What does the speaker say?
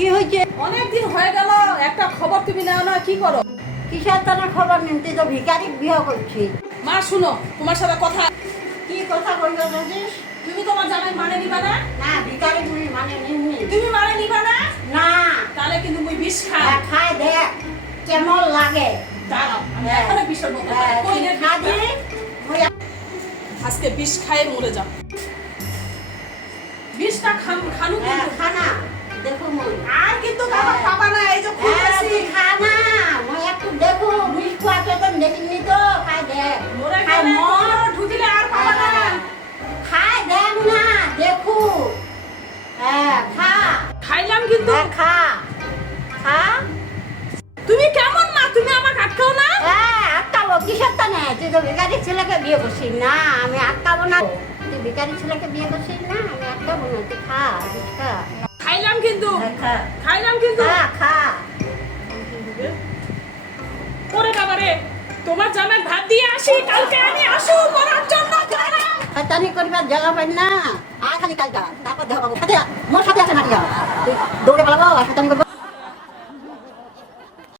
কি হয়েছে? অনেকদিন হয়ে গেল, একটা খবর তুমি নাও না, কি করো? কিসের জন্য খবর নিতে? তো ভিখারি বিয়ে করছি। মা শুনো, তোমার সাথে কথা। কি কথা বলবো জানিস? তুমি তোমার জামাই মানে নিবা না? না, ভিখারি মুই মানে নিমনি। তুমি মানে নিবা না? না। তাহলে কিন্তু মুই বিষ খাই। খাই দেখ কেমন লাগে। দাঁড়াও, আমি এখনো বিষের মতো কই রে খা বিষটা? দিয়ে মুই আজকে বিষ খাই মরে যাও। বিষটা খানু কিন্তু খানা দেখো মুই। আর কিন্তু বাবা পাবা না, এই যে খুঁজতেছি। খানা মুই একটু দেখো বিষ খাওয়াতে তো দেখিনি তো। খাই দেখ। মরে খাই গেলে মর। ঢুকিলে আর পাবা না। খাই দেখ না দেখো। খা। খাইলাম কিন্তু। খা খা। তুমি কেমন মা? তুমি আমাকে আটকাও না? আটকাবো কিসের তা না? তুই তো ভিখারি ছেলেকে বিয়ে করছিস না, আমি আটকাবো না। তুই ভিখারি ছেলেকে বিয়ে করছিস না, আমি আটকাবো না। তুই খা বিষ খা। খাইলাম কিন্তু। খা খাইলাম কিন্তু। খা। ওরে বাবা রে, তোমার জামাই ভাত দিয়ে আসি, কালকে আমি আসু করার জন্য। শয়তানি করিবার জায়গা পাই না। খালি কালটা তারপর দেখাবো। মোর সাথে আছে না তুই দৌড়ে পালাবো আর শয়তানি করবো।